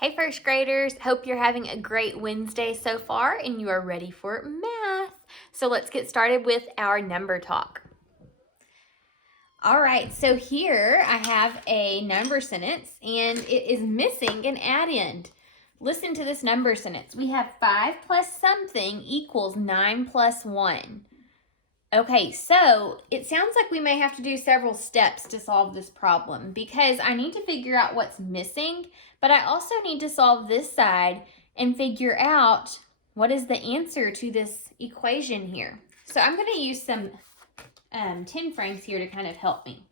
Hey first graders, hope you're having a great Wednesday so far and you are ready for math. So let's get started with our number talk. All right, so here I have a number sentence and it is missing an addend. Listen to this number sentence. We have 5 plus something equals 9 plus 1. Okay, so it sounds like we may have to do several steps to solve this problem because I need to figure out what's missing, but I also need to solve this side and figure out what is the answer to this equation here. So I'm going to use some 10 frames here to kind of help me.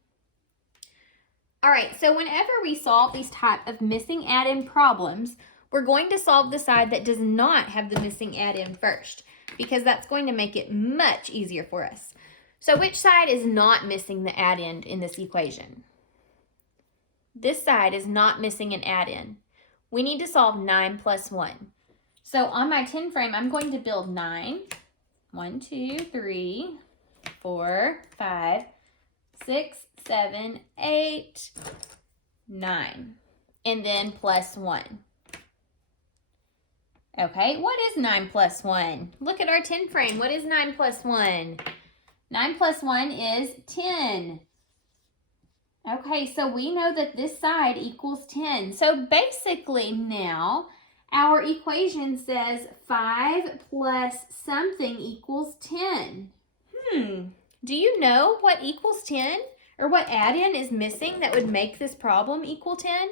All right, so whenever we solve these type of missing add-in problems, we're going to solve the side that does not have the missing add-in first, because that's going to make it much easier for us. So which side is not missing the add-in in this equation? This side is not missing an add-in. We need to solve 9 plus 1. So on my 10 frame, I'm going to build 9. 1, 2, 3, 4, 5, 6, 7, 8, 9. And then plus 1. Okay, what is 9 plus 1? Look at our 10 frame. What is 9 plus 1? 9 plus 1 is 10. Okay, so we know that this side equals 10. So basically now, our equation says 5 plus something equals 10. Do you know what equals 10? Or what add-in is missing that would make this problem equal 10?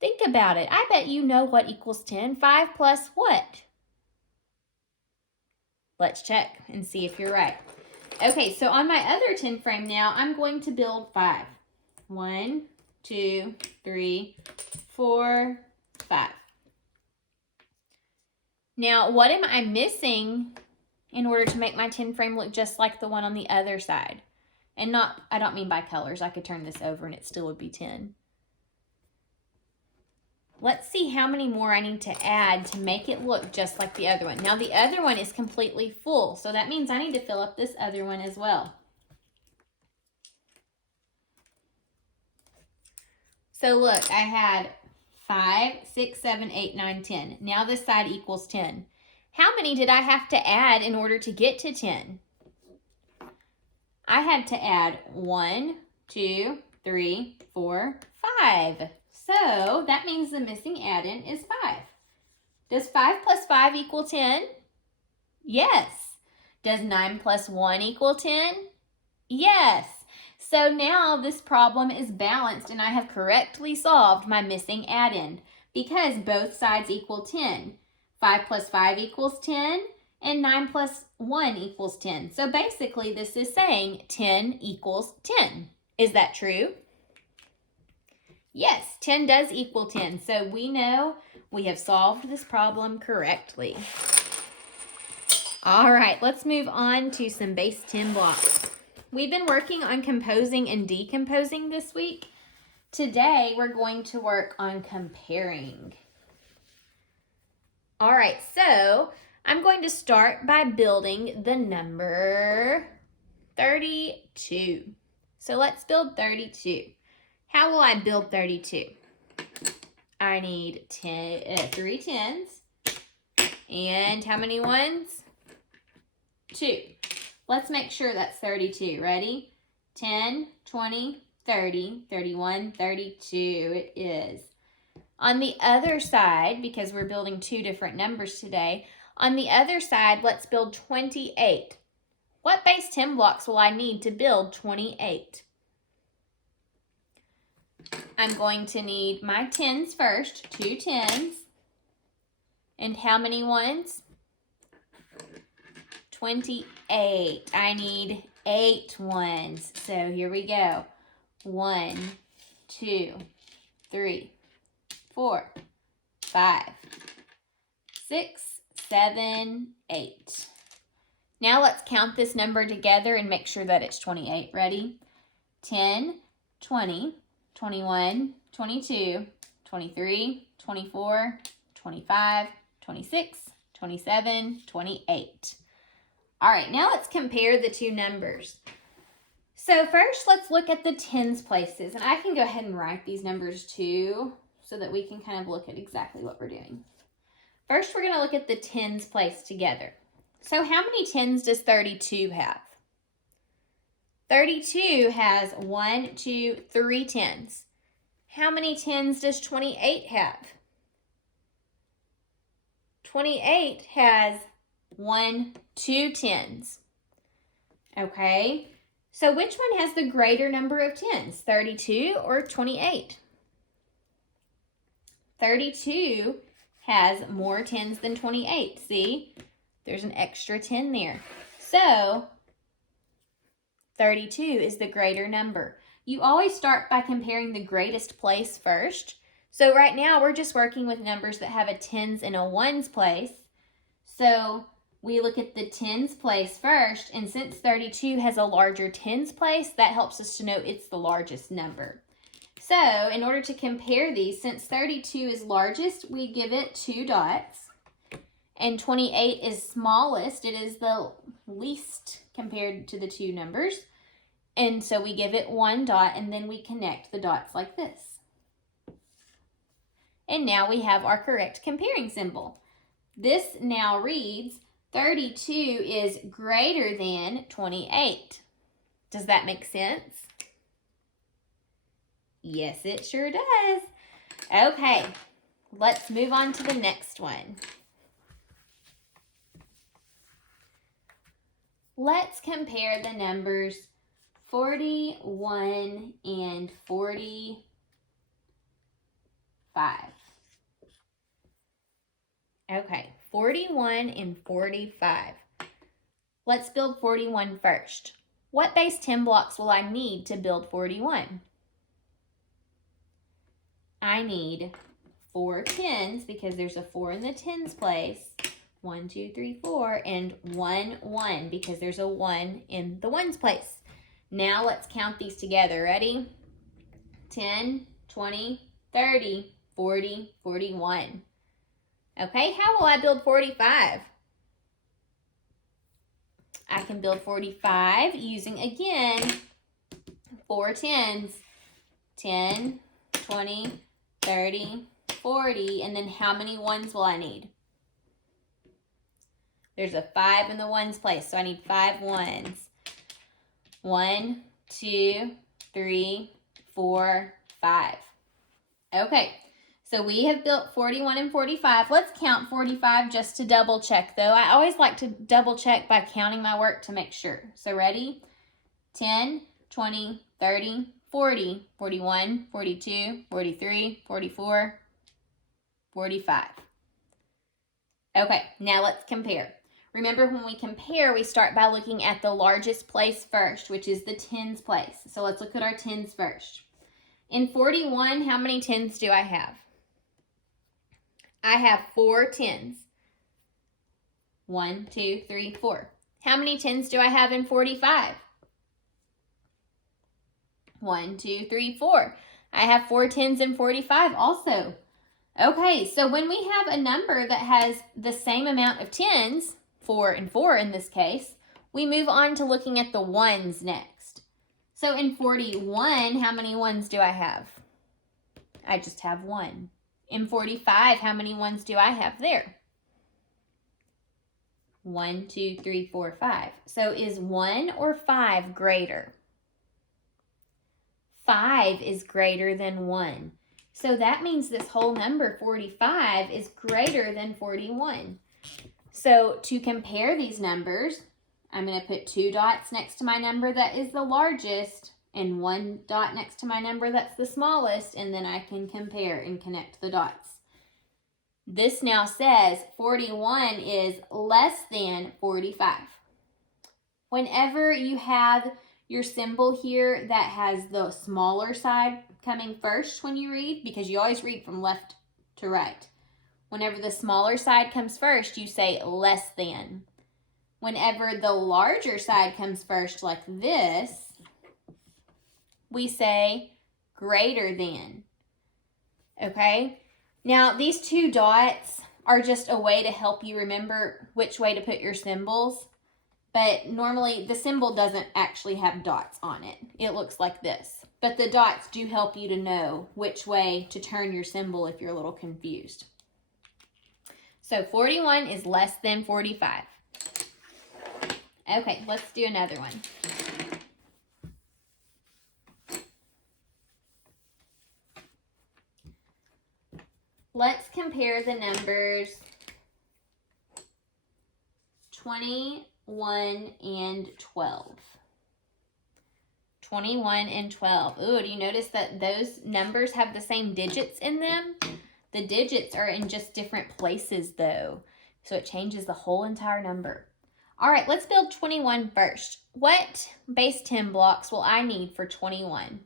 Think about it. I bet you know what equals 10. 5 plus what? Let's check and see if you're right. Okay, so on my other 10 frame now, I'm going to build 5. 1, 2, 3, 4, 5. Now, what am I missing in order to make my 10 frame look just like the one on the other side? And I don't mean by colors. I could turn this over and it still would be 10. Let's see how many more I need to add to make it look just like the other one. Now, the other one is completely full, so that means I need to fill up this other one as well. So look, I had 5, 6, 7, 8, 9, 10. Now this side equals 10. How many did I have to add in order to get to 10? I had to add 1, 2, 3, 4, 5. So that means the missing add-in is 5. Does 5 plus 5 equal 10? Yes. Does 9 plus 1 equal 10? Yes. So now this problem is balanced and I have correctly solved my missing add-in because both sides equal 10. 5 plus 5 equals 10 and 9 plus 1 equals 10. So basically this is saying 10 equals 10. Is that true? Yes, 10 does equal 10. So we know we have solved this problem correctly. All right, let's move on to some base 10 blocks. We've been working on composing and decomposing this week. Today, we're going to work on comparing. All right, so I'm going to start by building the number 32. So let's build 32. How will I build 32? I need 3 tens. And how many ones? 2. Let's make sure that's 32. Ready? 10, 20, 30, 31, 32. It is. On the other side, because we're building 2 different numbers today, on the other side, let's build 28. What base 10 blocks will I need to build 28? I'm going to need my tens first, 2 tens. And how many ones? 28. I need 8 ones. So here we go. 1, 2, 3, 4, 5, 6, 7, 8. Now let's count this number together and make sure that it's 28. Ready? 10, 20, 21, 22, 23, 24, 25, 26, 27, 28. All right, now let's compare the two numbers. So first, let's look at the tens places. And I can go ahead and write these numbers too so that we can kind of look at exactly what we're doing. First, we're going to look at the tens placed together. So how many tens does 32 have? 32 has 1, 2, 3 tens. How many tens does 28 have? 28 has 1, 2 tens. Okay, so which one has the greater number of tens, 32 or 28? 32 has more tens than 28. See, there's an extra 10 there. So 32 is the greater number. You always start by comparing the greatest place first. So right now we're just working with numbers that have a tens and a ones place. So we look at the tens place first, and since 32 has a larger tens place, that helps us to know it's the largest number. So in order to compare these, since 32 is largest, we give it 2 dots. And 28 is smallest. It is the least compared to the two numbers. And so we give it 1 dot, and then we connect the dots like this. And now we have our correct comparing symbol. This now reads 32 is greater than 28. Does that make sense? Yes, it sure does. Okay, let's move on to the next one. Let's compare the numbers 41 and 45. Okay, 41 and 45. Let's build 41 first. What base 10 blocks will I need to build 41? I need 4 tens because there's a 4 in the tens place. 1, 2, 3, 4, and 1, 1 because there's a 1 in the ones place. Now let's count these together. Ready? 10, 20, 30, 40, 41. Okay, how will I build 45? I can build 45 using, again, 4 tens. 10, 20, 30, 40, and then how many ones will I need? There's a 5 in the ones place, so I need 5 ones. 1, 2, 3, 4, 5. Okay, so we have built 41 and 45. Let's count 45 just to double check, though. I always like to double check by counting my work to make sure. So ready? 10, 20, 30, 40, 41, 42, 43, 44, 45. Okay, now let's compare. Remember, when we compare, we start by looking at the largest place first, which is the tens place. So let's look at our tens first. In 41, how many tens do I have? I have 4 tens. 1, 2, 3, 4. How many tens do I have in 45? 1, 2, 3, 4. I have 4 tens in 45 also. Okay, so when we have a number that has the same amount of tens, 4 and 4 in this case, we move on to looking at the ones next. So in 41, how many ones do I have? I just have 1. In 45, how many ones do I have there? 1, 2, 3, 4, 5. So is 1 or 5 greater? 5 is greater than 1. So that means this whole number, 45, is greater than 41. So to compare these numbers, I'm going to put 2 dots next to my number that is the largest and 1 dot next to my number that's the smallest, and then I can compare and connect the dots. This now says 41 is less than 45. Whenever you have your symbol here that has the smaller side coming first when you read, because you always read from left to right. Whenever the smaller side comes first, you say less than. Whenever the larger side comes first, like this, we say greater than. Okay? Now, these 2 dots are just a way to help you remember which way to put your symbols. but normally the symbol doesn't actually have dots on it. It looks like this. But the dots do help you to know which way to turn your symbol if you're a little confused. So 41 is less than 45. Okay, let's do another one. Let's compare the numbers 21 and 12. 21 and 12. Ooh, do you notice that those numbers have the same digits in them? The digits are in just different places though, so it changes the whole entire number. All right, let's build 21 first. What base 10 blocks will I need for 21?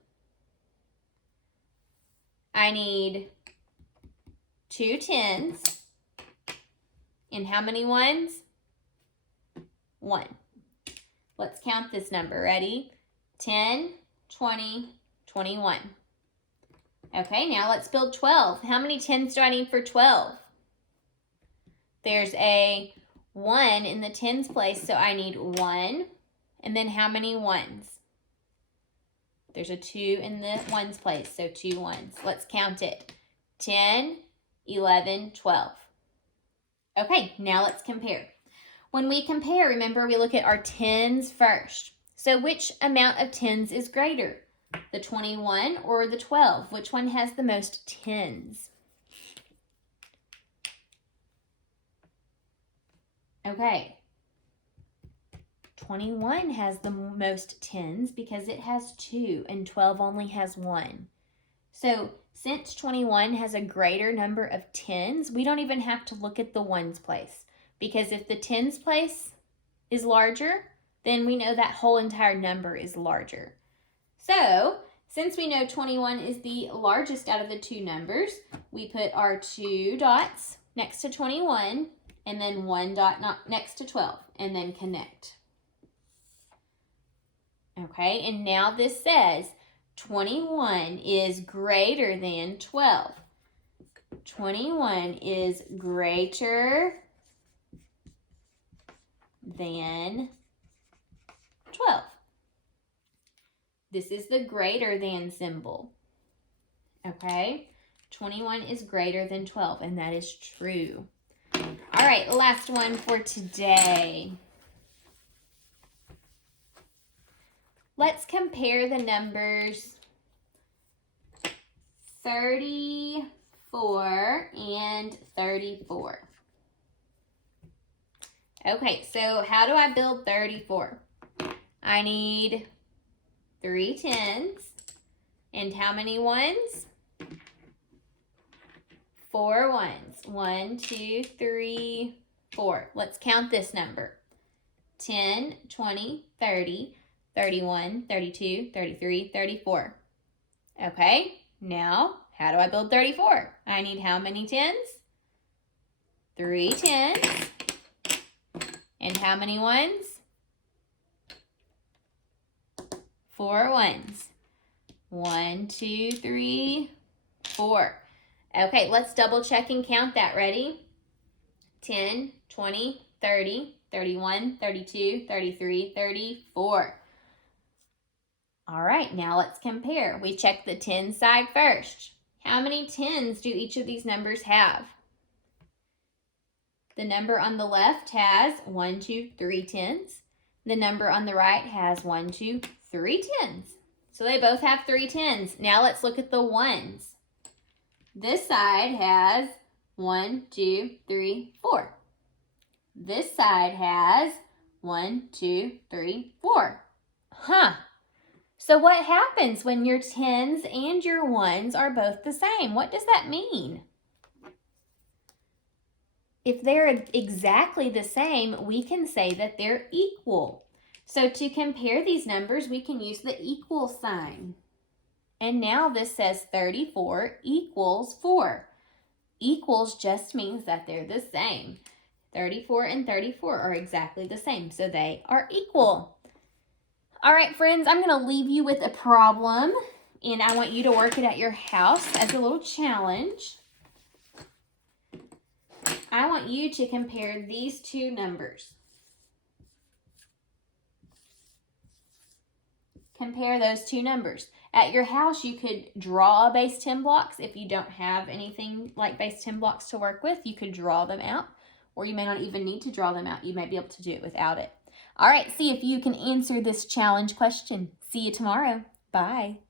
I need 2 10s. And how many ones? 1. Let's count this number. Ready? 10, 20, 21. Okay, now let's build 12. How many 10s do I need for 12? There's a 1 in the 10s place, so I need 1. And then how many 1s? There's a 2 in the 1s place, so 2 1s. Let's count it. 10, 11, 12. Okay, now let's compare. When we compare, remember we look at our 10s first. So which amount of 10s is greater? The 21 or the 12? Which one has the most 10s? Okay. 21 has the most 10s because it has 2 and 12 only has 1. So since 21 has a greater number of 10s, we don't even have to look at the 1s place. Because if the 10s place is larger, then we know that whole entire number is larger. So, since we know 21 is the largest out of the two numbers, we put our 2 dots next to 21 and then 1 dot next to 12 and then connect. Okay, and now this says 21 is greater than 12. 21 is greater than 12. This is the greater than symbol. Okay, 21 is greater than 12, and that is true. All right, last one for today. Let's compare the numbers 34 and 34. Okay, so how do I build 34? I need 3 10s. And how many 1s? 4 1s. 1, 2, 3, 4. Let's count this number. 10, 20, 30, 31, 32, 33, 34. Okay, now how do I build 34? I need how many 10s? 3 10s. And how many 1s? 4 1s. 1, 2, 3, 4. Okay, let's double check and count that. Ready? 10, 20, 30, 31, 32, 33, 34. All right, now let's compare. We check the 10 side first. How many 10s do each of these numbers have? The number on the left has 1, 2, 3 10s. The number on the right has 1, 2, 3 10s. So they both have 3 10s. Now let's look at the 1s. This side has 1, 2, 3, 4. This side has 1, 2, 3, 4. So what happens when your 10s and your 1s are both the same? What does that mean? If they're exactly the same, we can say that they're equal. So to compare these numbers, we can use the equal sign. And now this says 34 equals 4. Equals just means that they're the same. 34 and 34 are exactly the same, so they are equal. All right, friends, I'm going to leave you with a problem, and I want you to work it at your house as a little challenge. I want you to compare these two numbers. compare those two numbers. At your house, you could draw base 10 blocks. If you don't have anything like base 10 blocks to work with, you could draw them out, or you may not even need to draw them out. You may be able to do it without it. All right, see if you can answer this challenge question. See you tomorrow. Bye.